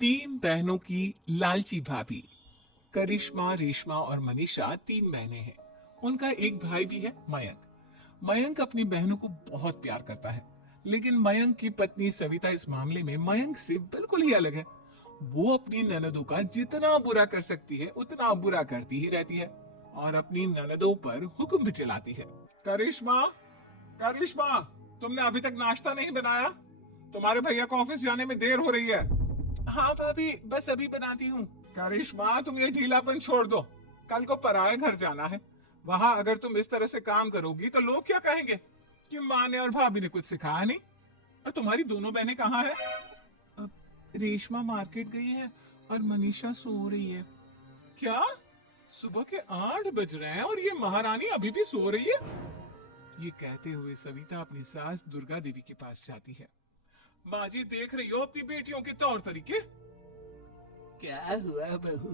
तीन बहनों की लालची भाभी। करिश्मा, रेशमा और मनीषा तीन बहनें हैं। उनका एक भाई भी है, मयंक। मयंक अपनी बहनों को बहुत प्यार करता है, लेकिन मयंक की पत्नी सविता इस मामले में मयंक से बिल्कुल ही अलग है। वो अपनी ननदों का जितना बुरा कर सकती है उतना बुरा करती ही रहती है और अपनी ननदों पर हुक्म भी चलाती है। करिश्मा, करिश्मा, तुमने अभी तक नाश्ता नहीं बनाया? तुम्हारे भैया को ऑफिस जाने में देर हो रही है। हाँ भाभी, बस अभी बनाती हूँ। करिश्मा, तुम ये ढीलापन छोड़ दो। कल को पराये घर जाना है। वहां अगर तुम इस तरह से काम करोगी तो लोग क्या कहेंगे कि माँ ने और भाभी ने कुछ सिखाया नहीं। और तुम्हारी दोनों बहनें कहाँ हैं? अब रेशमा मार्केट गई है और मनीषा सो रही है। क्या? सुबह के 8 बज रहे हैं और ये महारानी अभी भी सो रही है? ये कहते हुए सविता अपनी सास दुर्गा देवी के पास जाती है। माँ जी, देख रही हो अपनी बेटियों के तौर तरीके? क्या हुआ बहू?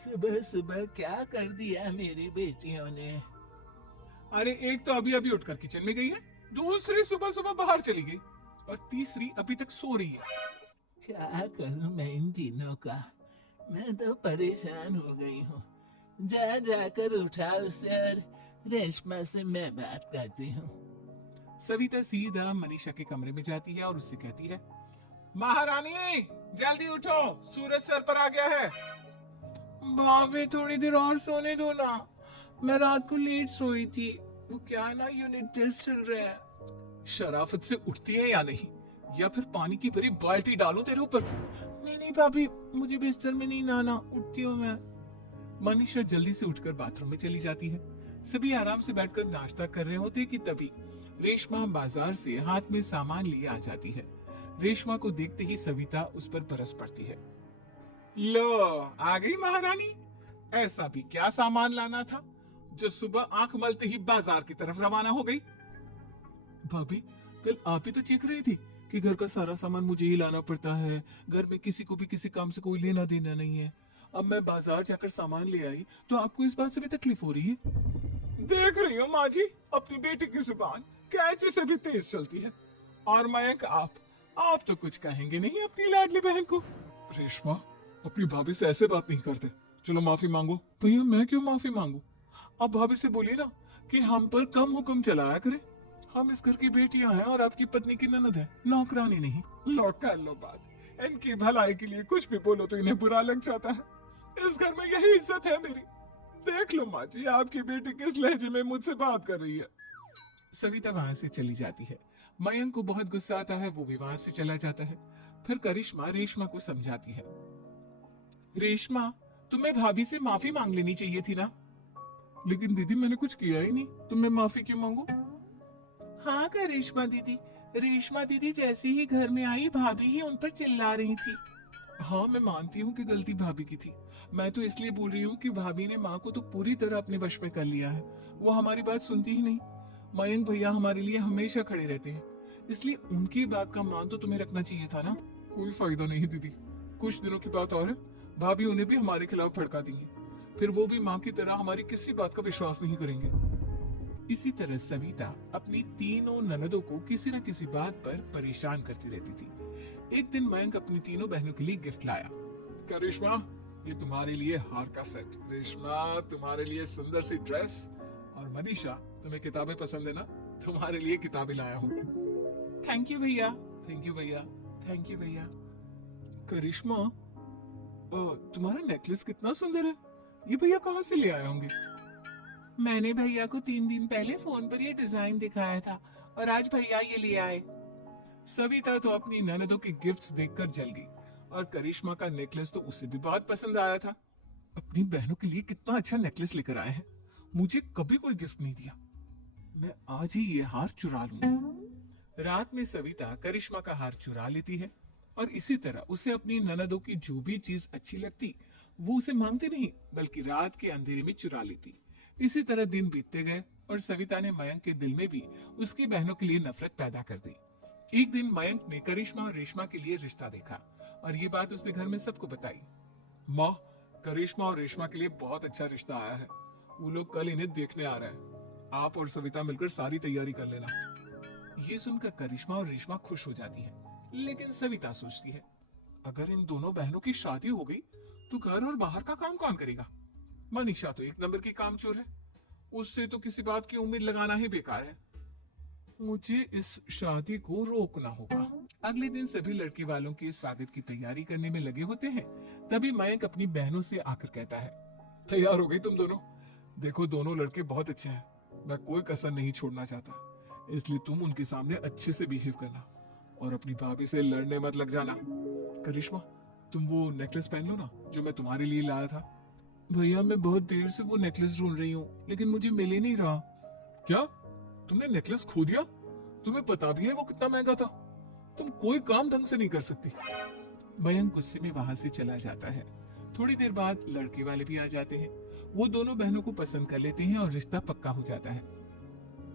सुबह सुबह क्या कर दिया मेरी बेटियों ने? अरे, एक तो अभी अभी उठकर किचन में गई है, दूसरी सुबह सुबह बाहर चली गई और तीसरी अभी तक सो रही है। क्या करूं मैं इन तीनों का? मैं तो परेशान हो गई हूँ। जा जाकर उठा उसे और रेशमा से मैं बात करती हूँ। सविता सीधा मनीषा के कमरे में जाती है और उससे कहती है, महारानी, जल्दी उठो, सूरज सर पर आ गया है। भाभी, थोड़ी देर और सोने दो ना, मैं रात को लेट सोई थी। वो क्या है ना, यूनिट टेस्ट चल रहे हैं। शराफत से उठती है या नहीं, या फिर पानी की भरी बाल्टी डालूं तेरे ऊपर? नहीं नहीं भाभी, मुझे बिस्तर में नहीं नहाना, उठती हूँ मैं। मनीषा जल्दी से उठकर बाथरूम में चली जाती है। सभी आराम से बैठकर नाश्ता कर रहे होते कि तभी रेशमा बाजार से हाथ में सामान लिए आ जाती है। रेशमा को देखते ही सविता उस पर बरस पड़ती है। लो, आ गई महारानी। ऐसा भी क्या सामान लाना था जो सुबह आंख मलते ही बाजार की तरफ रवाना हो गई? भाभी, कल आप ही तो चीख रही थी कि घर का सारा सामान मुझे ही लाना पड़ता है, घर में किसी को भी किसी काम से कोई लेना देना नहीं है। अब मैं बाजार जाकर सामान ले आई तो आपको इस बात से भी तकलीफ हो रही है? देख रही हो माँ जी, अपनी बेटी की जुबान कैचे से भी तेज चलती है। और मयंक, आप तो कुछ कहेंगे नहीं अपनी लाडली बहन को? रेशमा, अपनी भाभी से ऐसे बात नहीं करते। चलो माफी मांगो। भैया, मैं क्यों माफी मांगू? आप भाभी से बोलिए ना कि हम पर कम हुक्म चलाया करे। हम इस घर की बेटियां हैं और आपकी पत्नी की ननद है, नौकरानी नहीं। लो, कर लो बात। इनकी भलाई के लिए कुछ भी बोलो तो इन्हें बुरा लग जाता है। इस घर में यही इज्जत है मेरी। देख लो माँ जी, आपकी बेटी किस लहजे में मुझसे बात कर रही है। सविता वहां से चली जाती है। मयंक को बहुत गुस्सा आता है, वो भी वहां से चला जाता है। फिर करिश्मा रेशमा को समझाती है। रेशमा, तुम्हें भाभी से माफी मांग लेनी चाहिए थी ना। लेकिन दीदी, मैंने कुछ किया ही नहीं, तो मैं माफी क्यों मांगू? हाँ करिश्मा दीदी, रेशमा दीदी जैसे ही घर में आई भाभी ही उन पर चिल्ला रही थी। हाँ, मैं मानती हूँ कि गलती भाभी की थी। मैं तो इसलिए बोल रही हूँ कि भाभी ने माँ को तो पूरी तरह अपने वश में कर लिया है। वो हमारी बात सुनती ही नहीं। मयंक भैया हमारे लिए हमेशा खड़े रहते हैं, इसलिए उनकी बात का मान तो तुम्हें रखना चाहिए था ना। कोई फायदा नहीं दीदी, कुछ दिनों की बात और है, भाभी उन्हें भी हमारे खिलाफ भड़का देंगे। फिर वो भी माँ की तरह हमारी किसी बात का विश्वास नहीं करेंगे। इसी तरह सविता अपनी तीनों ननदों को किसी न किसी बात पर परेशान करती रहती थी। एक दिन मयंक अपनी तीनों बहनों के लिए गिफ्ट लाया। करिश्मा, ये तुम्हारे लिए हार का सेट। रेशमा, तुम्हारे लिए सुंदर सी ड्रेस। और मनीषा, तुम्हें किताबें पसंद है ना, तुम्हारे लिए किताबें लाया हूँ। थैंक यू भैया, थैंक यू भैया, थैंक यू भैया। करिश्मा, तुम्हारा नेकलेस कितना सुंदर है, ये भैया कहाँ से ले आए होंगे? मैंने भैया को 3 दिन पहले फोन पर ये डिजाइन दिखाया था और आज भैया ये ले आए। सविता तो अपनी ननदों के गिफ्ट्स देखकर जल गई और करिश्मा का नेकलेस तो उसे भी बहुत पसंद आया था। अपनी बहनों के लिए कितना अच्छा नेकलेस लेकर आए हैं, मुझे कभी कोई गिफ्ट नहीं दिया। मैं आज ही ये हार चुरा लूंगी। रात में सविता करिश्मा का हार चुरा लेती है और इसी तरह उसे अपनी ननदों की जो भी चीज अच्छी लगती वो उसे मांगती नहीं, बल्कि रात के अंधेरे में चुरा लेती। इसी तरह दिन बीतते गए और सविता ने मयंक के दिल में भी उसकी बहनों के लिए नफरत पैदा कर दी। एक दिन मयंक ने करिश्मा और रेशमा के लिए रिश्ता देखा और ये बात उसने घर में सबको बताई। माँ, करिश्मा और रेशमा के लिए बहुत अच्छा रिश्ता आया है, वो लोग कल इन्हें देखने आ रहे हैं। आप और सविता मिलकर सारी तैयारी कर लेना। ये सुनकर करिश्मा और रेशमा खुश हो जाती है, लेकिन सविता सोचती है, अगर इन दोनों बहनों की शादी हो गई तो घर और बाहर का काम कौन करेगा? मनीषा तो एक नंबर की कामचोर है, उससे तो किसी बात की उम्मीद लगाना ही बेकार है। मुझे इस शादी को रोकना होगा। अगले दिन सभी लड़के वालों के स्वागत की तैयारी करने में लगे होते हैं। तभी मयंक अपनी बहनों से आकर कहता है, तैयार हो गई तुम दोनों? देखो दोनों लड़के बहुत अच्छे हैं, मैं कोई कसर नहीं छोड़ना चाहता, इसलिए तुम उनके सामने अच्छे से बिहेव करना और अपनी भाभी से लड़ने मत लग जाना। करिश्मा, तुम वो नेकलेस पहन लो ना जो मैं तुम्हारे लिए लाया था। भैया मैं बहुत देर से वो नेकलेस ढूंढ रही हूँ लेकिन मुझे मिल ही नहीं रहा। क्या तुमने नेकलेस खो दिया? तुम्हें पता भी है वो कितना महंगा था? तुम कोई काम ढंग से नहीं कर सकती। मयंक गुस्से में वहां से चला जाता है। थोड़ी देर बाद लड़के वाले भी आ जाते हैं। वो दोनों बहनों को पसंद कर लेते हैं और रिश्ता पक्का हो जाता है।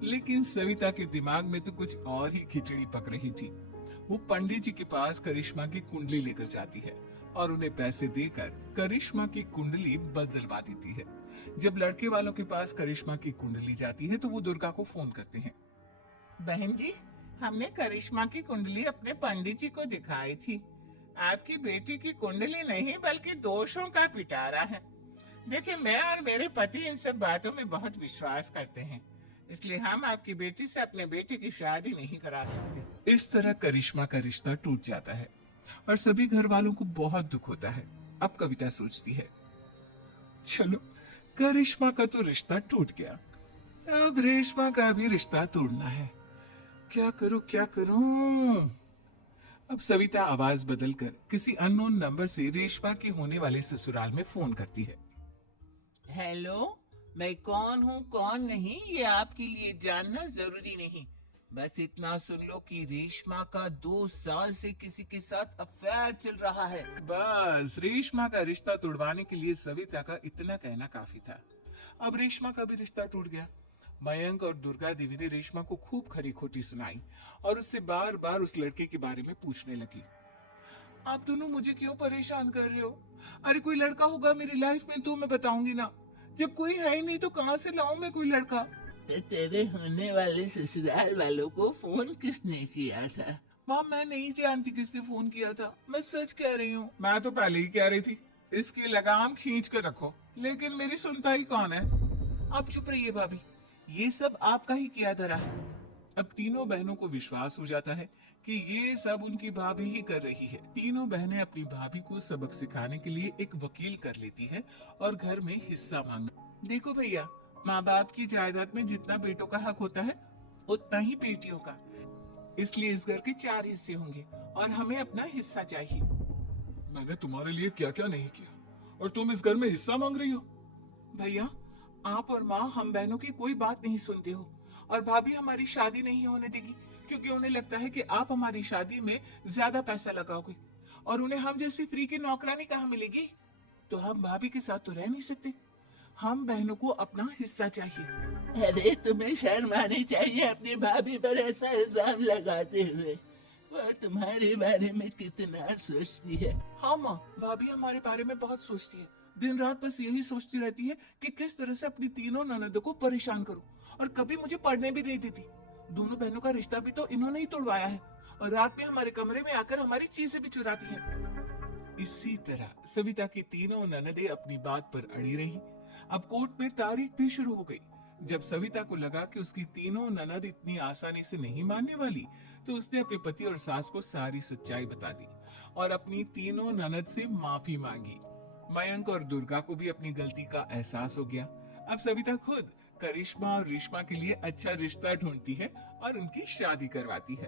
लेकिन सविता के दिमाग में तो कुछ और ही खिचड़ी पक रही थी। वो पंडित जी के पास करिश्मा की कुंडली लेकर जाती है और उन्हें पैसे देकर करिश्मा की कुंडली बदलवा देती है। जब लड़के वालों के पास करिश्मा की कुंडली जाती है तो वो दुर्गा को फोन करते हैं। बहन जी, हमने करिश्मा की कुंडली अपने पंडित जी को दिखाई थी। आपकी बेटी की कुंडली नहीं बल्कि दोषों का पिटारा है। देखिए, मैं और मेरे पति इन सब बातों में बहुत विश्वास करते हैं, इसलिए हम आपकी बेटी से अपने बेटे की शादी नहीं करा सकते। इस तरह करिश्मा का रिश्ता टूट जाता है और सभी घर वालों को बहुत दुख होता है। अब कविता सोचती है, चलो करिश्मा का तो रिश्ता टूट गया, अब रेशमा का भी रिश्ता तोड़ना है। क्या करूं क्या करूं? अब सविता आवाज बदलकर किसी अननोन नंबर से रेशमा के होने वाले ससुराल में फोन करती है। हेलो, मैं कौन हूँ कौन नहीं ये आपके लिए जानना जरूरी नहीं। बस इतना सुन लो कि रेशमा का 2 साल से किसी के साथ अफेयर चल रहा है। बस रेशमा का रिश्ता तोड़वाने के लिए सविता का इतना कहना काफी था। अब रेशमा का भी रिश्ता टूट गया। मयंक और दुर्गा देवी ने रेशमा को खूब खरी खोटी सुनाई और उससे बार बार उस लड़के के बारे में पूछने लगी। आप दोनों मुझे क्यों परेशान कर रहे हो? अरे कोई लड़का होगा मेरी लाइफ में तो मैं बताऊंगी ना, जब कोई है ही नहीं तो कहाँ से लाऊं मैं कोई लड़का? तो तेरे होने वाले ससुराल वालों को फोन किसने किया था? माँ मैं नहीं जानती किसने फोन किया था, मैं सच कह रही हूँ। मैं तो पहले ही कह रही थी इसकी लगाम खींच कर रखो, लेकिन मेरी सुनता ही कौन है। आप चुप रहिए भाभी, ये सब आपका ही किया धरा है। अब तीनों बहनों को विश्वास हो जाता है कि ये सब उनकी भाभी ही कर रही है। तीनों बहनें अपनी भाभी को सबक सिखाने के लिए एक वकील कर लेती है और घर में हिस्सा मांग। देखो भैया, माँ बाप की जायदाद में जितना बेटों का हक होता है उतना ही बेटियों का, इसलिए इस घर के 4 हिस्से होंगे और हमें अपना हिस्सा चाहिए। मैंने तुम्हारे लिए क्या क्या नहीं किया और तुम इस घर में हिस्सा मांग रही हो? भैया, आप और माँ हम बहनों की कोई बात नहीं सुनते हो और भाभी हमारी शादी नहीं होने देगी क्योंकि उन्हें लगता है कि आप हमारी शादी में ज्यादा पैसा लगाओगे और उन्हें हम जैसी फ्री की नौकरानी कहाँ मिलेगी। तो हम भाभी के साथ तो रह नहीं सकते, हम बहनों को अपना हिस्सा चाहिए। अरे तुम्हें शर्म आनी चाहिए अपनी भाभी पर ऐसा इल्जाम लगाते हुए। वो तुम्हारे बारे में कितना सोचती है। हाँ माँ, भाभी हमारे बारे में बहुत सोचती है। दिन रात बस यही सोचती रहती है कि किस तरह से अपनी तीनों ननदों को परेशान करूं और कभी मुझे पढ़ने भी नहीं देती। दोनों बहनों का रिश्ता भी तो इन्होंने ही तोड़वाया है और रात में हमारे कमरे में आकर हमारी चीजें भी चुराती है। इसी तरह सविता की तीनों ननदें अपनी बात पर अड़ी रही। अब कोर्ट में तारीख भी शुरू हो गई। जब सविता को लगा कि उसकी तीनों ननद इतनी आसानी से नहीं मानने वाली, तो उसने अपने पति और सास को सारी सच्चाई बता दी और अपनी तीनों ननद से माफी मांगी। मयंक और दुर्गा को भी अपनी गलती का एहसास हो गया। अब सविता खुद करिश्मा और रेशमा के लिए अच्छा रिश्ता ढूंढती है और उनकी शादी करवाती है।